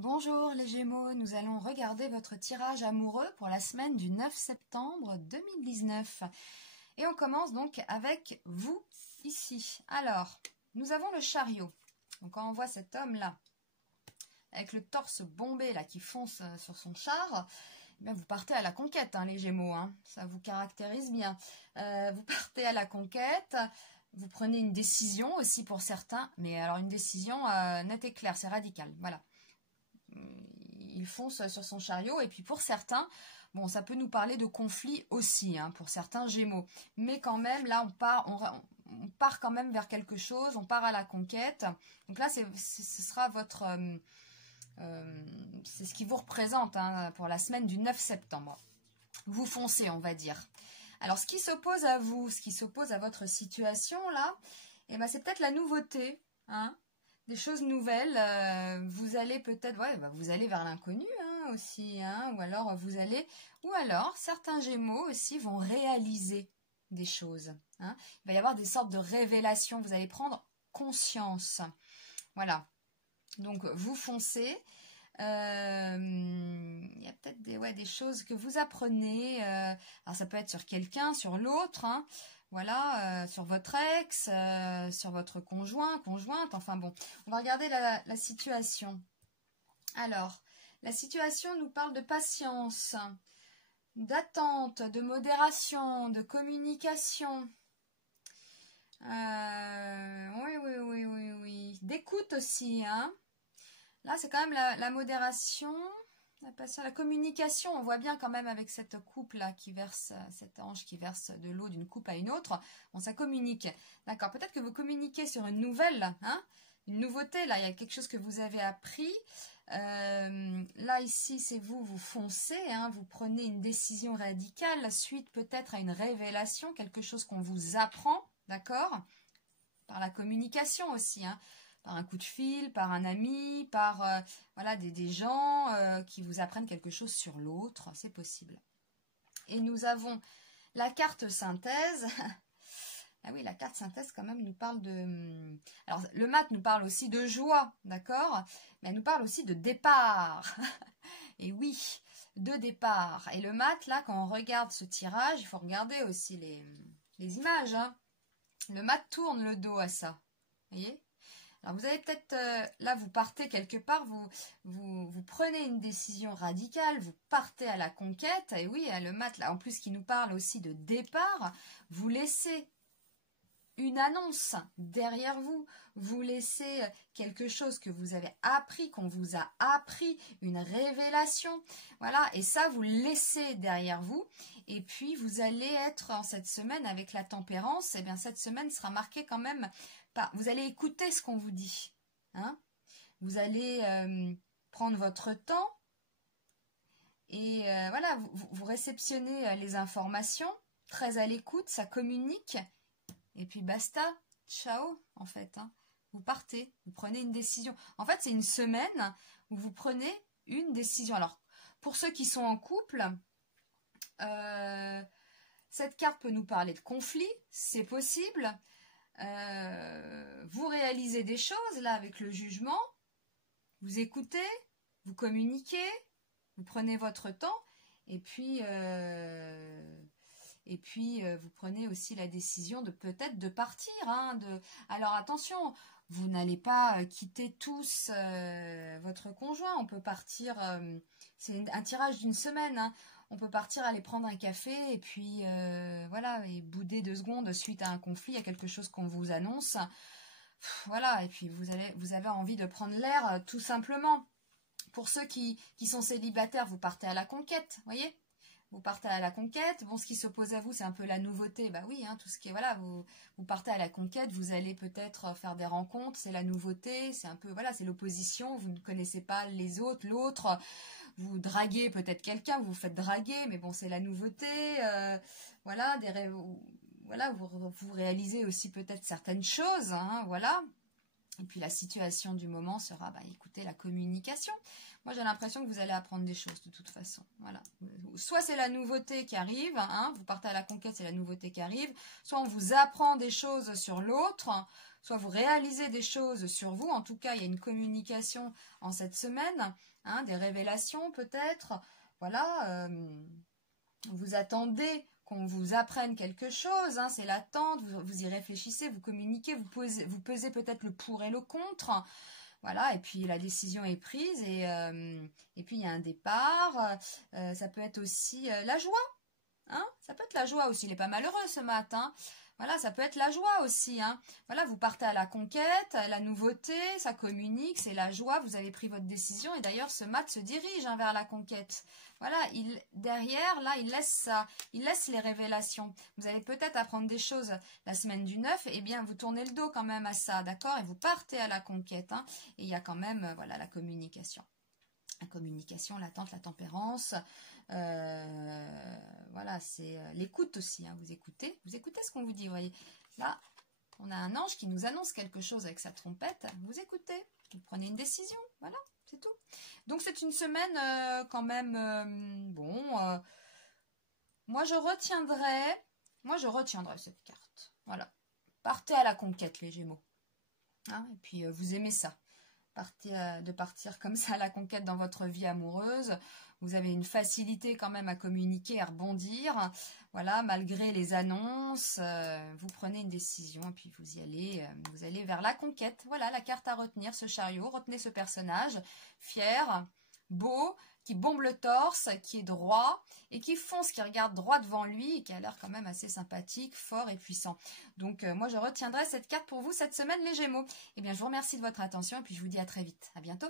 Bonjour les Gémeaux, nous allons regarder votre tirage amoureux pour la semaine du 9 septembre 2019. Et on commence donc avec vous ici. Alors, nous avons le chariot. Donc quand on voit cet homme-là, avec le torse bombé là qui fonce sur son char, eh bien, vous partez à la conquête, hein, les Gémeaux. Hein. Ça vous caractérise bien. Vous partez à la conquête. Vous prenez une décision aussi pour certains, mais alors une décision nette et claire, c'est radical. Voilà. Il fonce sur son chariot et puis pour certains, bon, ça peut nous parler de conflit aussi, hein, pour certains Gémeaux. Mais quand même, là, on part quand même vers quelque chose, on part à la conquête. Donc là, ce sera votre... c'est ce qui vous représente hein, pour la semaine du 9 septembre. Vous foncez, on va dire. Alors, ce qui s'oppose à vous, ce qui s'oppose à votre situation, là, eh ben, c'est peut-être la nouveauté, hein, des choses nouvelles. Vous allez peut-être, ouais, bah, vous allez vers l'inconnu hein, aussi, hein, ou alors, certains Gémeaux aussi vont réaliser des choses. Hein. Il va y avoir des sortes de révélations, vous allez prendre conscience. Voilà. Donc, vous foncez. Il y a peut-être des choses que vous apprenez. Alors, ça peut être sur quelqu'un, sur l'autre, hein, voilà, sur votre ex, sur votre conjoint, conjointe. Enfin bon, on va regarder la situation. Alors, la situation nous parle de patience, d'attente, de modération, de communication. Oui. D'écoute aussi, hein. Là, c'est quand même la modération, la patience, la communication. On voit bien quand même avec cette coupe-là qui verse, cet ange qui verse de l'eau d'une coupe à une autre. Bon, ça communique. D'accord, peut-être que vous communiquez sur une nouvelle, hein, une nouveauté. Là, il y a quelque chose que vous avez appris. Là, ici, c'est vous foncez, hein, vous prenez une décision radicale suite peut-être à une révélation, quelque chose qu'on vous apprend, d'accord? Par la communication aussi, hein. Par un coup de fil, par un ami, par voilà, des gens qui vous apprennent quelque chose sur l'autre, c'est possible. Et nous avons la carte synthèse. Ah oui, la carte synthèse quand même nous parle de... Alors, le mat nous parle aussi de joie, d'accord? Mais elle nous parle aussi de départ. Et oui, de départ. Et le mat, là, quand on regarde ce tirage, il faut regarder aussi les images. Hein. Le mat tourne le dos à ça. Vous voyez? Alors vous avez peut-être, là vous partez quelque part, vous prenez une décision radicale, vous partez à la conquête, et oui, le mat, là, en plus qui nous parle aussi de départ, vous laissez une annonce derrière vous, vous laissez quelque chose que vous avez appris, qu'on vous a appris, une révélation, voilà, et ça vous laissez derrière vous, et puis vous allez être en cette semaine avec la tempérance, et bien cette semaine sera marquée quand même par, vous allez écouter ce qu'on vous dit, hein, vous allez prendre votre temps, et voilà, vous réceptionnez les informations, très à l'écoute, ça communique, et puis basta, ciao, en fait. Hein. Vous partez, vous prenez une décision. En fait, c'est une semaine où vous prenez une décision. Alors, pour ceux qui sont en couple, cette carte peut nous parler de conflit, c'est possible. Vous réalisez des choses, là, avec le jugement. Vous écoutez, vous communiquez, vous prenez votre temps, et puis... vous prenez aussi la décision de peut-être de partir. Hein, Alors attention, vous n'allez pas quitter tous votre conjoint. On peut partir, c'est un tirage d'une semaine. Hein, on peut partir aller prendre un café et puis voilà, et bouder 2 secondes suite à un conflit, à quelque chose qu'on vous annonce. Voilà, et puis vous avez envie de prendre l'air tout simplement. Pour ceux qui sont célibataires, vous partez à la conquête, voyez. Vous partez à la conquête. Bon, ce qui s'oppose à vous, c'est un peu la nouveauté. Bah oui, hein, tout ce qui est, voilà, vous partez à la conquête, vous allez peut-être faire des rencontres, c'est la nouveauté, c'est un peu, voilà, c'est l'opposition, vous ne connaissez pas les autres, l'autre, vous draguez peut-être quelqu'un, vous vous faites draguer, mais bon, c'est la nouveauté, voilà, voilà, vous réalisez aussi peut-être certaines choses, hein, voilà. Et puis la situation du moment sera, écoutez, la communication. Moi, j'ai l'impression que vous allez apprendre des choses de toute façon. Voilà. Soit c'est la nouveauté qui arrive, hein, vous partez à la conquête, c'est la nouveauté qui arrive. Soit on vous apprend des choses sur l'autre, soit vous réalisez des choses sur vous. En tout cas, il y a une communication en cette semaine, hein, des révélations peut-être. Voilà, vous attendez qu'on vous apprenne quelque chose, hein, c'est l'attente, vous y réfléchissez, vous communiquez, vous pesez peut-être le pour et le contre. Voilà, et puis la décision est prise et puis il y a un départ. Ça peut être aussi la joie. Hein, ça peut être la joie aussi. Il n'est pas malheureux ce matin. Voilà, ça peut être la joie aussi. Hein. Voilà, vous partez à la conquête, à la nouveauté, ça communique, c'est la joie. Vous avez pris votre décision et d'ailleurs ce mat se dirige vers la conquête. Voilà, derrière, là, il laisse ça, il laisse les révélations. Vous allez peut-être apprendre des choses la semaine du 9, et bien vous tournez le dos quand même à ça, d'accord? Et vous partez à la conquête. Hein, et il y a quand même, voilà, la communication. La communication, l'attente, la tempérance. Voilà, c'est l'écoute aussi. Hein, vous écoutez ce qu'on vous dit. Vous voyez, là, on a un ange qui nous annonce quelque chose avec sa trompette. Vous écoutez, vous prenez une décision. Voilà, c'est tout. Donc c'est une semaine quand même. Bon, moi je retiendrai cette carte. Voilà, partez à la conquête, les Gémeaux. Hein, et puis vous aimez ça. De partir comme ça à la conquête dans votre vie amoureuse. Vous avez une facilité quand même à communiquer, à rebondir. Voilà, malgré les annonces, vous prenez une décision et puis vous allez vers la conquête. Voilà, la carte à retenir, ce chariot. Retenez ce personnage, fier, beau, qui bombe le torse, qui est droit et qui fonce, qui regarde droit devant lui et qui a l'air quand même assez sympathique, fort et puissant. Donc moi je retiendrai cette carte pour vous cette semaine les Gémeaux. Eh bien je vous remercie de votre attention et puis je vous dis à très vite. À bientôt.